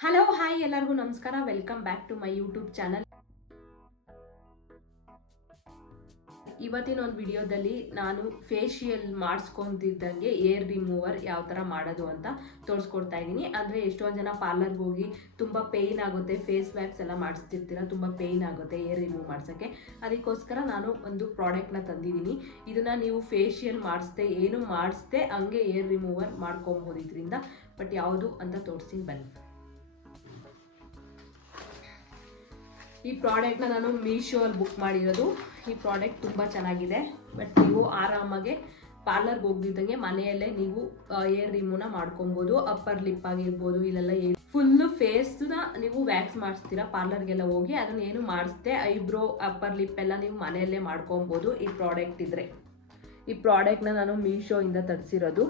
Hello hi ಎಲ್ಲರಿಗೂ ನಮಸ್ಕಾರ. Welcome back to my YouTube channel. ಇವತ್ತಿನ ಒಂದು ವಿಡಿಯೋದಲ್ಲಿ ನಾನು ಫೇಶಿಯಲ್ ಮಾಡಿಸ್ಕೊಂತಿದ್ದಂಗೆ ಏರ್ ರಿಮೂವರ್ ಯಾವ ಥರ ಮಾಡೋದು ಅಂತ ತೋರಿಸ್ಕೊಡ್ತಾ ಇದ್ದೀನಿ. ಅಂದರೆ ಎಷ್ಟೊಂದು ಜನ ಪಾರ್ಲರ್ಗೆ ಹೋಗಿ ತುಂಬ ಪೇಯ್ನ್ ಆಗುತ್ತೆ, ಫೇಸ್ ವ್ಯಾಕ್ಸ್ ಎಲ್ಲ ಮಾಡಿಸ್ತಿರ್ತೀರ, ತುಂಬ ಪೇಯ್ನ್ ಆಗುತ್ತೆ ಏರ್ ರಿಮೂವ್ ಮಾಡ್ಸೋಕ್ಕೆ. ಅದಕ್ಕೋಸ್ಕರ ನಾನು ಒಂದು ಪ್ರಾಡಕ್ಟ್ನ ತಂದಿದ್ದೀನಿ. ಇದನ್ನು ನೀವು ಫೇಶಿಯಲ್ ಮಾಡಿಸ್ದೆ ಏನು ಮಾಡಿಸ್ದೆ ಹಂಗೆ ಏರ್ ರಿಮೂವರ್ ಮಾಡ್ಕೊಬೋದು ಇದರಿಂದ. ಬಟ್ ಯಾವುದು ಅಂತ ತೋರಿಸ್ತೀನಿ ಬನ್ನಿ. ಈ ಪ್ರಾಡಕ್ಟ್ನ ನಾನು ಮೀಶೋಲ್ಲಿ ಬುಕ್ ಮಾಡಿರೋದು. ಈ ಪ್ರಾಡಕ್ಟ್ ತುಂಬ ಚೆನ್ನಾಗಿದೆ. ಬಟ್ ನೀವು ಆರಾಮಾಗೆ ಪಾರ್ಲರ್ಗೆ ಹೋಗ್ದಿದ್ದಂಗೆ ಮನೆಯಲ್ಲೇ ನೀವು ಏರ್ ರಿಮೂವ್ನ ಮಾಡ್ಕೊಬೋದು. ಅಪ್ಪರ್ ಲಿಪ್ ಆಗಿರ್ಬೋದು, ಇಲ್ಲೆಲ್ಲ ಫುಲ್ಲು ಫೇಸ್ನ ನೀವು ವ್ಯಾಕ್ಸ್ ಮಾಡಿಸ್ತೀರಾ ಪಾರ್ಲರ್ಗೆಲ್ಲ ಹೋಗಿ, ಅದನ್ನ ಏನು ಮಾಡಿಸ್ದೆ ಐಬ್ರೋ ಅಪ್ಪರ್ ಲಿಪ್ ಎಲ್ಲ ನೀವು ಮನೆಯಲ್ಲೇ ಮಾಡ್ಕೊಬೋದು ಈ ಪ್ರಾಡಕ್ಟ್ ಇದ್ರೆ. ಈ ಪ್ರಾಡಕ್ಟ್ನ ನಾನು ಮೀಶೋಯಿಂದ ತರಿಸಿರೋದು.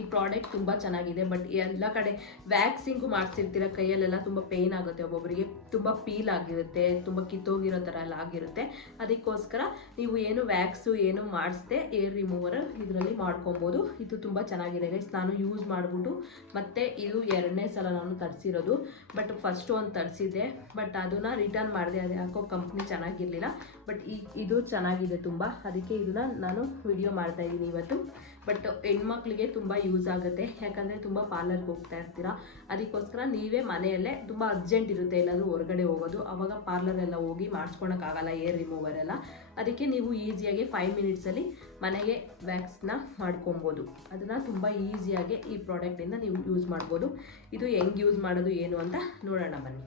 ಈ ಪ್ರಾಡಕ್ಟ್ ತುಂಬ ಚೆನ್ನಾಗಿದೆ. ಬಟ್ ಎಲ್ಲ ಕಡೆ ವ್ಯಾಕ್ಸಿಂಗು ಮಾಡಿಸಿರ್ತೀರ, ಕೈಯಲ್ಲೆಲ್ಲ ತುಂಬ ಪೇಯ್ನ್ ಆಗುತ್ತೆ, ಒಬ್ಬೊಬ್ಬರಿಗೆ ತುಂಬ ಪೀಲ್ ಆಗಿರುತ್ತೆ, ತುಂಬ ಕಿತ್ತೋಗಿರೋ ಥರ ಎಲ್ಲ ಆಗಿರುತ್ತೆ. ಅದಕ್ಕೋಸ್ಕರ ನೀವು ಏನು ವ್ಯಾಕ್ಸು ಏನು ಮಾಡಿಸ್ದೆ ಏರ್ ರಿಮೂವರ್ ಇದರಲ್ಲಿ ಮಾಡ್ಕೊಬೋದು. ಇದು ತುಂಬ ಚೆನ್ನಾಗಿದೆ ಗೈಸ್. ನಾನು ಯೂಸ್ ಮಾಡಿಬಿಟ್ಟು ಮತ್ತೆ ಇದು 2ನೇ ಸಲ ನಾನು ತರಿಸಿರೋದು. ಬಟ್ ಫಸ್ಟು ಒಂದು ತರಿಸಿದ್ದೆ, ಬಟ್ ಅದನ್ನು ರಿಟರ್ನ್ ಮಾಡಿದೆ. ಅದು ಯಾಕೋ ಕಂಪ್ನಿ ಚೆನ್ನಾಗಿರಲಿಲ್ಲ. ಬಟ್ ಇದು ಚೆನ್ನಾಗಿದೆ ತುಂಬ, ಅದಕ್ಕೆ ಇದನ್ನು ನಾನು ವಿಡಿಯೋ ಮಾಡ್ತಾಯಿದ್ದೀನಿ ಇವತ್ತು. ಬಟ್ ಹೆಣ್ಮಕ್ಳಿಗೆ ತುಂಬ ಯೂಸ್ ಆಗುತ್ತೆ, ಯಾಕಂದರೆ ತುಂಬ ಪಾರ್ಲರ್ಗೆ ಹೋಗ್ತಾ ಇರ್ತೀರಾ. ಅದಕ್ಕೋಸ್ಕರ ನೀವೇ ಮನೆಯಲ್ಲೇ ತುಂಬ ಅರ್ಜೆಂಟ್ ಇರುತ್ತೆ ಎಲ್ಲಾದರೂ ಹೊರಗಡೆ ಹೋಗೋದು, ಆವಾಗ ಪಾರ್ಲರೆಲ್ಲ ಹೋಗಿ ಮಾಡಿಸ್ಕೊಳಕ್ಕಾಗಲ್ಲ ಏರ್ ರಿಮೂವರ್ ಎಲ್ಲ. ಅದಕ್ಕೆ ನೀವು ಈಸಿಯಾಗಿ 5 ಮಿನಿಟ್ಸಲ್ಲಿ ಮನೆಗೆ ವ್ಯಾಕ್ಸ್ನ ಮಾಡ್ಕೊಬೋದು. ಅದನ್ನು ತುಂಬ ಈಸಿಯಾಗಿ ಈ ಪ್ರಾಡಕ್ಟಿಂದ ನೀವು ಯೂಸ್ ಮಾಡ್ಬೋದು. ಇದು ಹೆಂಗೆ ಯೂಸ್ ಮಾಡೋದು ಏನು ಅಂತ ನೋಡೋಣ ಬನ್ನಿ.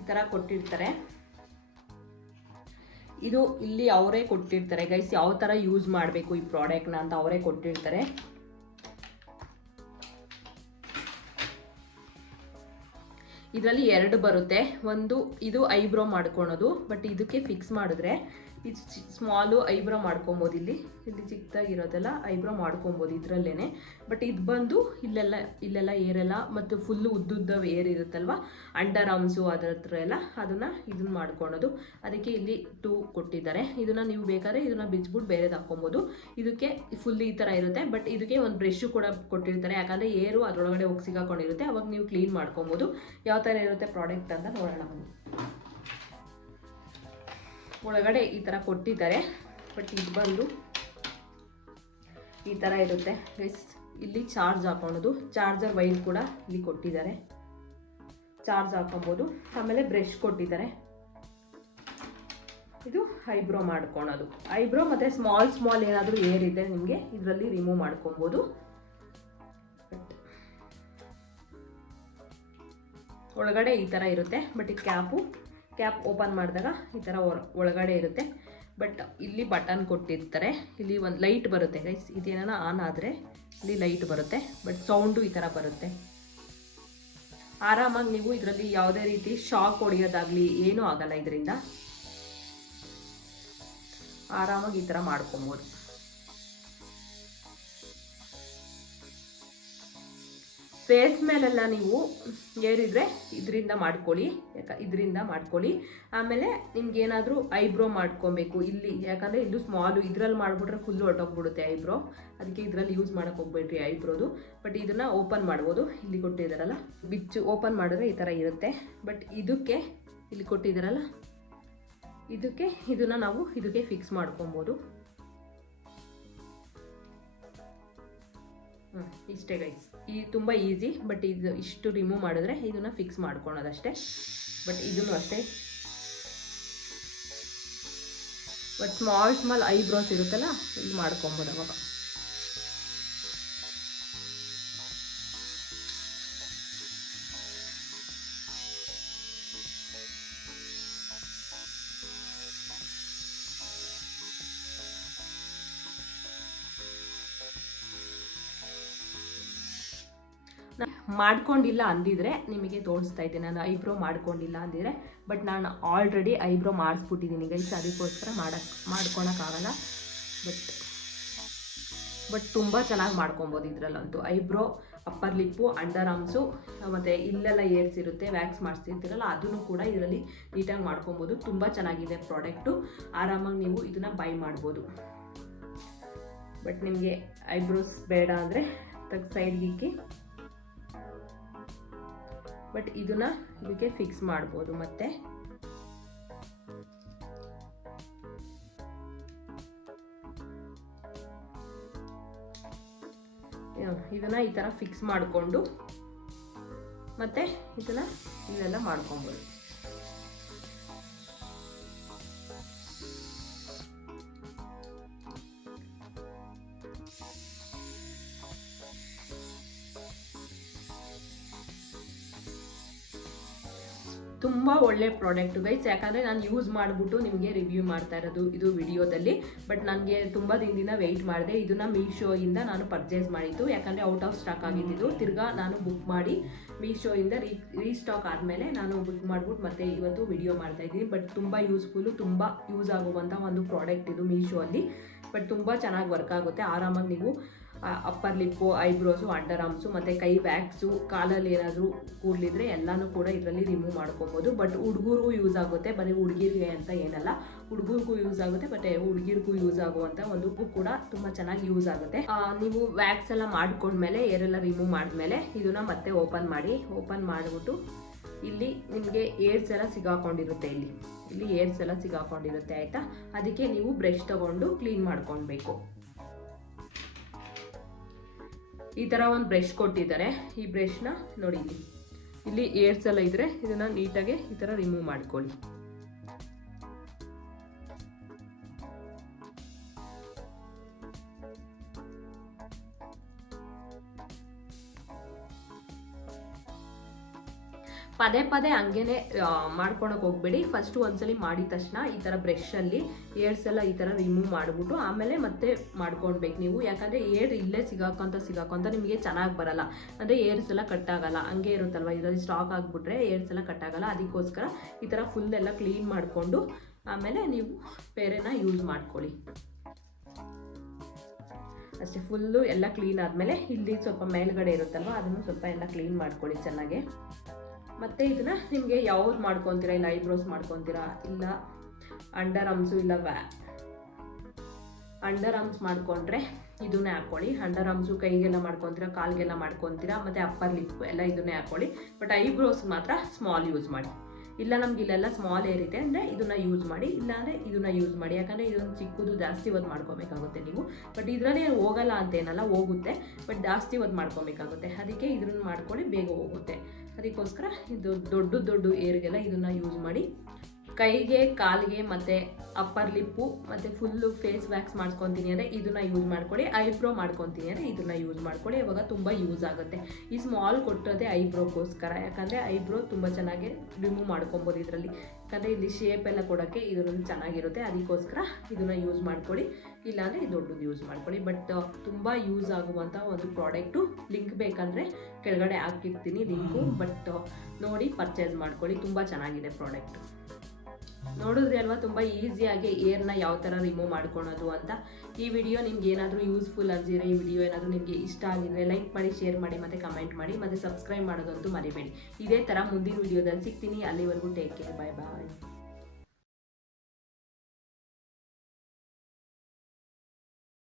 ಈ ಥರ ಕೊಟ್ಟಿರ್ತಾರೆ. ಇದು ಇಲ್ಲಿ ಅವರೇ ಕೊಟ್ಟಿರ್ತಾರೆ ಗೈಸ್, ಯಾವ ಥರ ಯೂಸ್ ಮಾಡಬೇಕು ಈ ಪ್ರಾಡಕ್ಟ್ನ ಅಂತ ಅವರೇ ಕೊಟ್ಟಿರ್ತಾರೆ. ಇದರಲ್ಲಿ 2 ಬರುತ್ತೆ. ಒಂದು ಇದು ಐಬ್ರೋ ಮಾಡ್ಕೊಳೋದು, ಬಟ್ ಇದಕ್ಕೆ ಫಿಕ್ಸ್ ಮಾಡಿದ್ರೆ ಇದು ಸ್ಮಾಲು ಐಬ್ರೋ ಮಾಡ್ಕೊಬೋದು. ಇಲ್ಲಿ ಚಿಕ್ಕದಾಗಿರೋದೆಲ್ಲ ಐಬ್ರೋ ಮಾಡ್ಕೊಬೋದು ಇದರಲ್ಲೇ. ಬಟ್ ಇದು ಬಂದು ಇಲ್ಲೆಲ್ಲ ಏರೆಲ್ಲ ಮತ್ತು ಫುಲ್ಲು ಉದ್ದುದ್ದ ಏರ್ ಇರುತ್ತಲ್ವ, ಅಂಡರ್ ಆರ್ಮ್ಸು ಅದರ ಹತ್ರ ಎಲ್ಲ ಇದನ್ನು ಮಾಡ್ಕೊಳೋದು. ಅದಕ್ಕೆ ಇಲ್ಲಿ 2 ಕೊಟ್ಟಿದ್ದಾರೆ. ಇದನ್ನು ನೀವು ಬೇಕಾದ್ರೆ ಇದನ್ನು ಬಿಚ್ಬಿಟ್ಟು ಬೇರೆದು ಹಾಕ್ಕೊಬೋದು. ಇದಕ್ಕೆ ಫುಲ್ ಈ ಥರ ಇರುತ್ತೆ. ಬಟ್ ಇದಕ್ಕೆ ಒಂದು ಬ್ರಷು ಕೂಡ ಕೊಟ್ಟಿರ್ತಾರೆ, ಯಾಕಂದರೆ ಏರು ಅದರೊಳಗಡೆ ಹೋಗಿ ಸಿಗಾಕೊಂಡಿರುತ್ತೆ, ಅವಾಗ ನೀವು ಕ್ಲೀನ್ ಮಾಡ್ಕೊಬೋದು. ಯಾವ ಥರ ಇರುತ್ತೆ ಪ್ರಾಡಕ್ಟ್ ಅಂತ ನೋಡೋಣ ಬನ್ನಿ. ಒಳಗಡೆ ಈ ಥರ ಕೊಟ್ಟಿದ್ದಾರೆ. ಬಟ್ ಇದು ಬಂದು ಈ ಥರ ಇರುತ್ತೆ. ಇಲ್ಲಿ ಚಾರ್ಜ್ ಹಾಕೊಳ್ಳೋದು, ಚಾರ್ಜರ್ ವೈರ್ ಕೂಡ ಇಲ್ಲಿ ಕೊಟ್ಟಿದ್ದಾರೆ, ಚಾರ್ಜ್ ಹಾಕೊಬೋದು. ಆಮೇಲೆ ಬ್ರಷ್ ಕೊಟ್ಟಿದ್ದಾರೆ. ಇದು ಐಬ್ರೋ ಮಾಡ್ಕೊಳೋದು. ಐಬ್ರೋ ಮತ್ತು ಸ್ಮಾಲ್ ಏನಾದರೂ ಏರ್ ಇದೆ ನಿಮಗೆ ಇದರಲ್ಲಿ ರಿಮೂವ್ ಮಾಡ್ಕೊಬೋದು. ಒಳಗಡೆ ಈ ಥರ ಇರುತ್ತೆ. ಬಟ್ ಈ ಕ್ಯಾಪ್ ಓಪನ್ ಮಾಡಿದಾಗ ಈ ಥರ ಒಳಗಡೆ ಇರುತ್ತೆ. ಬಟ್ ಇಲ್ಲಿ ಬಟನ್ ಕೊಟ್ಟಿರ್ತಾರೆ. ಇಲ್ಲಿ ಒಂದು ಲೈಟ್ ಬರುತ್ತೆ ಗೈಸ್, ಇದೇನ ಆನ್ ಆದರೆ ಇಲ್ಲಿ ಲೈಟ್ ಬರುತ್ತೆ. ಬಟ್ ಸೌಂಡು ಈ ಥರ ಬರುತ್ತೆ. ಆರಾಮಾಗಿ ನೀವು ಇದರಲ್ಲಿ ಯಾವುದೇ ರೀತಿ ಶಾಕ್ ಹೊಡೆಯೋದಾಗಲಿ ಏನೂ ಆಗಲ್ಲ. ಇದರಿಂದ ಆರಾಮಾಗಿ ಈ ಥರ ಮಾಡ್ಕೊಬೋದು. ಫೇಸ್ ಮೇಲೆಲ್ಲ ನೀವು ಏರಿದ್ರೆ ಇದರಿಂದ ಮಾಡ್ಕೊಳ್ಳಿ. ಆಮೇಲೆ ನಿಮ್ಗೆ ಏನಾದರೂ ಐಬ್ರೋ ಮಾಡ್ಕೊಬೇಕು ಇಲ್ಲಿ, ಯಾಕಂದರೆ ಇದು ಸ್ಮಾಲು, ಇದರಲ್ಲಿ ಮಾಡಿಬಿಟ್ರೆ ಫುಲ್ಲು ಹೊಟ್ಟೋಗ್ಬಿಡುತ್ತೆ ಐಬ್ರೋ. ಅದಕ್ಕೆ ಇದರಲ್ಲಿ ಯೂಸ್ ಮಾಡೋಕ್ಕೆ ಹೋಗ್ಬೇಡ್ರಿ ಐಬ್ರೋದು. ಬಟ್ ಇದನ್ನು ಓಪನ್ ಮಾಡ್ಬೋದು. ಇಲ್ಲಿ ಕೊಟ್ಟಿದ್ದಾರಲ್ಲ, ಬಿಚ್ಚು ಓಪನ್ ಮಾಡಿದ್ರೆ ಈ ಥರ ಇರುತ್ತೆ. ಬಟ್ ಇದಕ್ಕೆ ಇಲ್ಲಿ ಕೊಟ್ಟಿದ್ದಾರಲ್ಲ, ಇದನ್ನು ನಾವು ಇದಕ್ಕೆ ಫಿಕ್ಸ್ ಮಾಡ್ಕೊಬೋದು. ಇಷ್ಟೇ ಗೈಸ್, ಈ ತುಂಬ ಈಸಿ. ಬಟ್ ಇದು ಇಷ್ಟು ರಿಮೂವ್ ಮಾಡಿದ್ರೆ ಇದನ್ನು ಫಿಕ್ಸ್ ಮಾಡ್ಕೊಳೋದಷ್ಟೇ. ಬಟ್ ಇದನ್ನು ಅಷ್ಟೇ. ಬಟ್ ಸ್ಮಾಲ್ ಐಬ್ರೋಸ್ ಇರುತ್ತಲ್ಲ, ಇದು ಮಾಡ್ಕೊಬೋದು ಅವಾಗ. ಮಾಡ್ಕೊಂಡಿಲ್ಲ ಅಂದಿದ್ರೆ ನಿಮಗೆ ತೋರಿಸ್ತಾ ಇದ್ದೆ, ನಾನು ಐಬ್ರೋ ಮಾಡ್ಕೊಂಡಿಲ್ಲ ಅಂದಿದ್ರೆ. ಬಟ್ ನಾನು ಆಲ್ರೆಡಿ ಐಬ್ರೋ ಮಾಡಿಸ್ಬಿಟ್ಟಿದ್ದೀನಿ ಗೈಸ್, ಅದಕ್ಕೋಸ್ಕರ ಮಾಡ್ಕೊಳಕ್ಕಾಗಲ್ಲ. ಬಟ್ ತುಂಬ ಚೆನ್ನಾಗಿ ಮಾಡ್ಕೊಬೋದು ಇದರಲ್ಲಂತೂ. Eyebrow, upper lip, under arms ಮತ್ತು ಇಲ್ಲೆಲ್ಲ ಏರ್ಸ್ ಇರುತ್ತೆ, ವ್ಯಾಕ್ಸ್ ಮಾಡಿಸ್ತಿರ್ತೀರಲ್ಲ, ಅದನ್ನು ಕೂಡ ಇದರಲ್ಲಿ ನೀಟಾಗಿ ಮಾಡ್ಕೊಬೋದು. ತುಂಬ ಚೆನ್ನಾಗಿದೆ ಪ್ರಾಡಕ್ಟು. ಆರಾಮಾಗಿ ನೀವು ಇದನ್ನು ಬೈ ಮಾಡ್ಬೋದು. ಬಟ್ ನಿಮಗೆ ಐಬ್ರೋಸ್ ಬೇಡ ಅಂದರೆ ಸೈಡ್ಗೆ ಇಕ್ಕಿ, ಬಟ್ ಇದನ್ನ ಇದಕ್ಕೆ ಫಿಕ್ಸ್ ಮಾಡ್ಬೋದು. ಮತ್ತೆ ಇದನ್ನ ಈ ಥರ ಫಿಕ್ಸ್ ಮಾಡಿಕೊಂಡು ಮತ್ತೆ ಇದನ್ನ ಇವೆಲ್ಲ ಮಾಡ್ಕೊಬೋದು. ತುಂಬ ಒಳ್ಳೆ ಪ್ರಾಡಕ್ಟ್ ಗೈಸ್, ಯಾಕಂದರೆ ನಾನು ಯೂಸ್ ಮಾಡಿಬಿಟ್ಟು ನಿಮಗೆ ರಿವ್ಯೂ ಮಾಡ್ತಾ ಇರೋದು ಇದು ವಿಡಿಯೋದಲ್ಲಿ. ಬಟ್ ನನಗೆ ತುಂಬ ದಿನದಿಂದ ವೆಯ್ಟ್ ಮಾಡಿದೆ. ಇದನ್ನು ಮೀಶೋಯಿಂದ ನಾನು ಪರ್ಚೇಸ್ ಮಾಡಿದ್ದು, ಯಾಕಂದರೆ ಔಟ್ ಆಫ್ ಸ್ಟಾಕ್ ಆಗಿದ್ದು. ತಿರ್ಗಾ ನಾನು ಬುಕ್ ಮಾಡಿ ಮೀಶೋಯಿಂದ ರೀಸ್ಟಾಕ್ ಆದಮೇಲೆ ನಾನು ಬುಕ್ ಮಾಡಿಬಿಟ್ಟು ಮತ್ತೆ ಇವತ್ತು ವಿಡಿಯೋ ಮಾಡ್ತಾ ಇದ್ದೀನಿ. ಬಟ್ ತುಂಬ ಯೂಸ್ಫುಲ್ಲು, ತುಂಬ ಯೂಸ್ ಆಗುವಂಥ ಒಂದು ಪ್ರಾಡಕ್ಟ್ ಇದು ಮೀಶೋ ಅಲ್ಲಿ. ಬಟ್ ತುಂಬ ಚೆನ್ನಾಗಿ ವರ್ಕ್ ಆಗುತ್ತೆ. ಆರಾಮಾಗಿ ನೀವು upper lip, eyebrows, under arms ಮತ್ತು ಕೈ ವ್ಯಾಕ್ಸು, ಕಾಲಲ್ಲಿ ಏನಾದರೂ ಕೂದಲಿದ್ರೆ ಎಲ್ಲನೂ ಕೂಡ ಇದರಲ್ಲಿ ರಿಮೂವ್ ಮಾಡ್ಕೊಬೋದು. ಬಟ್ ಹುಡುಗರಿಗೂ ಯೂಸ್ ಆಗುತ್ತೆ, ಬರೀ ಹುಡುಗಿರಿಗೆ ಅಂತ ಏನಲ್ಲ, ಹುಡುಗರಿಗೂ ಯೂಸ್ ಆಗುತ್ತೆ, ಬಟ್ ಹುಡುಗಿರಿಗೂ ಯೂಸ್ ಆಗುವಂಥ ಒಂದು ಬುಕ್ ಕೂಡ ತುಂಬ ಚೆನ್ನಾಗಿ ಯೂಸ್ ಆಗುತ್ತೆ. ನೀವು ವ್ಯಾಕ್ಸ್ ಎಲ್ಲ ಮಾಡ್ಕೊಂಡ್ಮೇಲೆ, ಏರೆಲ್ಲ ರಿಮೂವ್ ಮಾಡಿದ್ಮೇಲೆ ಇದನ್ನ ಮತ್ತೆ ಓಪನ್ ಮಾಡಿಬಿಟ್ಟು ಇಲ್ಲಿ ನಿಮಗೆ ಏರ್ಸ್ ಎಲ್ಲ ಸಿಗಾಕೊಂಡಿರುತ್ತೆ, ಇಲ್ಲಿ ಏರ್ಸ್ ಎಲ್ಲ ಸಿಗಾಕೊಂಡಿರುತ್ತೆ ಆಯಿತಾ. ಅದಕ್ಕೆ ನೀವು ಬ್ರಷ್ ತಗೊಂಡು ಕ್ಲೀನ್ ಮಾಡ್ಕೊಳ್ಬೇಕು. ಈ ಥರ ಒಂದು ಬ್ರಷ್ ಕೊಟ್ಟಿದ್ದಾರೆ. ಈ ಬ್ರಷ್ನ ನೋಡಿ, ಇಲ್ಲಿ ಏರ್ಸ್ ಎಲ್ಲ ಇದ್ರೆ ಇದನ್ನ ನೀಟಾಗಿ ಈ ಥರ ರಿಮೂವ್ ಮಾಡ್ಕೊಳ್ಳಿ. ಪದೇ ಪದೇ ಹಂಗೇನೆ ಮಾಡ್ಕೊಳಕ್ಕೆ ಹೋಗ್ಬೇಡಿ. ಫಸ್ಟ್ ಒಂದ್ಸಲಿ ಮಾಡಿದ ತಕ್ಷಣ ಈ ಥರ ಬ್ರಷಲ್ಲಿ ಏರ್ಸ್ ಎಲ್ಲ ಈ ಥರ ರಿಮೂವ್ ಮಾಡಿಬಿಟ್ಟು ಆಮೇಲೆ ಮತ್ತೆ ಮಾಡ್ಕೊಳ್ಬೇಕು ನೀವು. ಯಾಕಂದರೆ ಏರ್ ಇಲ್ಲೇ ಸಿಗಾಕೊಂತ ನಿಮಗೆ ಚೆನ್ನಾಗಿ ಬರಲ್ಲ, ಅಂದರೆ ಏರ್ಸ್ ಎಲ್ಲ ಕಟ್ಟಾಗಲ್ಲ, ಹಂಗೆ ಇರುತ್ತಲ್ವ, ಇದರಲ್ಲಿ ಸ್ಟಾಕ್ ಆಗಿಬಿಟ್ರೆ ಏರ್ಸ್ ಎಲ್ಲ ಕಟ್ಟಾಗಲ್ಲ. ಅದಕ್ಕೋಸ್ಕರ ಈ ಥರ ಫುಲ್ ಎಲ್ಲ ಕ್ಲೀನ್ ಮಾಡಿಕೊಂಡು ಆಮೇಲೆ ನೀವು ಬೇರೆನ ಯೂಸ್ ಮಾಡ್ಕೊಳ್ಳಿ ಅಷ್ಟೇ. ಫುಲ್ಲು ಎಲ್ಲ ಕ್ಲೀನ್ ಆದಮೇಲೆ ಇಲ್ಲಿ ಸ್ವಲ್ಪ ಮೇಲ್ಗಡೆ ಇರುತ್ತಲ್ವ, ಅದನ್ನು ಸ್ವಲ್ಪ ಎಲ್ಲ ಕ್ಲೀನ್ ಮಾಡ್ಕೊಳ್ಳಿ ಚೆನ್ನಾಗೆ. ಮತ್ತು ಇದನ್ನ ನಿಮಗೆ ಯಾವ್ದು ಮಾಡ್ಕೊತೀರಾ, ಇಲ್ಲ ಐಬ್ರೋಸ್ ಮಾಡ್ಕೊತೀರಾ, ಇಲ್ಲ ಅಂಡರ್ ಆರ್ಮ್ಸು, ಇಲ್ಲ ಅಂಡರ್ ಆರ್ಮ್ಸ್ ಮಾಡ್ಕೊಂಡ್ರೆ ಇದನ್ನೇ ಹಾಕ್ಕೊಳ್ಳಿ. ಅಂಡರ್ ಆರ್ಮ್ಸು ಕೈಗೆಲ್ಲ ಮಾಡ್ಕೊತೀರಾ, ಕಾಲ್ಗೆಲ್ಲ ಮಾಡ್ಕೊತೀರಾ, ಮತ್ತು ಅಪ್ಪರ್ ಲಿಪ್ ಎಲ್ಲ ಇದನ್ನೇ ಹಾಕ್ಕೊಳ್ಳಿ. ಬಟ್ ಐಬ್ರೋಸ್ ಮಾತ್ರ ಸ್ಮಾಲ್ ಯೂಸ್ ಮಾಡಿ. ಇಲ್ಲ ನಮ್ಗೆ ಇಲ್ಲೆಲ್ಲ ಸ್ಮಾಲ್ ಏರ್ ಇದೆ ಅಂದರೆ ಇದನ್ನ ಯೂಸ್ ಮಾಡಿ, ಇಲ್ಲಾಂದರೆ ಇದನ್ನ ಯೂಸ್ ಮಾಡಿ. ಯಾಕಂದರೆ ಇದೊಂದು ಚಿಕ್ಕದು ಜಾಸ್ತಿ ಹೊತ್ತು ಮಾಡ್ಕೊಬೇಕಾಗುತ್ತೆ ನೀವು. ಬಟ್ ಇದರಲ್ಲಿ ಹೋಗಲ್ಲ ಅಂತೇನಲ್ಲ, ಹೋಗುತ್ತೆ, ಬಟ್ ಜಾಸ್ತಿ ಹೊತ್ತು ಮಾಡ್ಕೊಬೇಕಾಗುತ್ತೆ. ಅದಕ್ಕೆ ಇದನ್ನ ಮಾಡ್ಕೊಳ್ಳಿ, ಬೇಗ ಹೋಗುತ್ತೆ. ಅದಕ್ಕೋಸ್ಕರ ಇದು ದೊಡ್ಡ ಏರ್ಗೆಲ್ಲ ಇದನ್ನು ಯೂಸ್ ಮಾಡಿ. ಕೈಗೆ, ಕಾಲಿಗೆ ಮತ್ತು ಅಪ್ಪರ್ ಲಿಪ್ಪು ಮತ್ತು ಫುಲ್ಲು ಫೇಸ್ ವ್ಯಾಕ್ಸ್ ಮಾಡ್ಕೊತೀನಿ ಅಂದರೆ ಇದನ್ನು ಯೂಸ್ ಮಾಡ್ಕೊಳ್ಳಿ. ಐಬ್ರೋ ಮಾಡ್ಕೊತೀನಿ ಅಂದರೆ ಇದನ್ನು ಯೂಸ್ ಮಾಡ್ಕೊಳ್ಳಿ. ಇವಾಗ ತುಂಬ ಯೂಸ್ ಆಗುತ್ತೆ. ಈ ಸ್ಮಾಲ್ ಕೊಟ್ಟಿರೋದೇ ಐಬ್ರೋಗೋಸ್ಕರ, ಯಾಕಂದರೆ ಐಬ್ರೋ ತುಂಬ ಚೆನ್ನಾಗಿ ರಿಮೂವ್ ಮಾಡ್ಕೊಬೋದು ಇದರಲ್ಲಿ. ಯಾಕಂದರೆ ಇಲ್ಲಿ ಶೇಪ್ ಎಲ್ಲ ಕೊಡೋಕ್ಕೆ ಇದರಲ್ಲಿ ಚೆನ್ನಾಗಿರುತ್ತೆ. ಅದಕ್ಕೋಸ್ಕರ ಇದನ್ನು ಯೂಸ್ ಮಾಡ್ಕೊಳ್ಳಿ, ಇಲ್ಲಾಂದರೆ ದೊಡ್ಡದು ಯೂಸ್ ಮಾಡ್ಕೊಳ್ಳಿ. ಬಟ್ ತುಂಬ ಯೂಸ್ ಆಗುವಂಥ ಒಂದು ಪ್ರಾಡಕ್ಟು. ಲಿಂಕ್ ಬೇಕಂದರೆ ಕೆಳಗಡೆ ಹಾಕಿರ್ತೀನಿ ಲಿಂಕು. ಬಟ್ ನೋಡಿ ಪರ್ಚೇಸ್ ಮಾಡ್ಕೊಳ್ಳಿ, ತುಂಬ ಚೆನ್ನಾಗಿದೆ ಪ್ರಾಡಕ್ಟು. ನೋಡಿದ್ರಿ ಅಲ್ವಾ, ತುಂಬ ಈಸಿಯಾಗಿ ಏರ್ನ ಯಾವ ಥರ ರಿಮೂವ್ ಮಾಡ್ಕೊಳೋದು ಅಂತ. ಈ ವಿಡಿಯೋ ನಿಮ್ಗೆ ಏನಾದರೂ ಯೂಸ್ಫುಲ್ ಅನ್ಸಿದ್ರೆ, ಈ ವಿಡಿಯೋ ಏನಾದರೂ ನಿಮಗೆ ಇಷ್ಟ ಆಗಿದ್ರೆ ಲೈಕ್ ಮಾಡಿ, ಶೇರ್ ಮಾಡಿ, ಮತ್ತು ಕಮೆಂಟ್ ಮಾಡಿ, ಮತ್ತು ಸಬ್ಸ್ಕ್ರೈಬ್ ಮಾಡೋದಂತೂ ಮರಿಬೇಡಿ. ಇದೇ ಥರ ಮುಂದಿನ ವಿಡಿಯೋದಲ್ಲಿ ಸಿಗ್ತೀನಿ. ಅಲ್ಲಿವರೆಗೂ ಟೇಕ್ ಕೇರ್, ಬಾಯ್ ಬಾಯ್.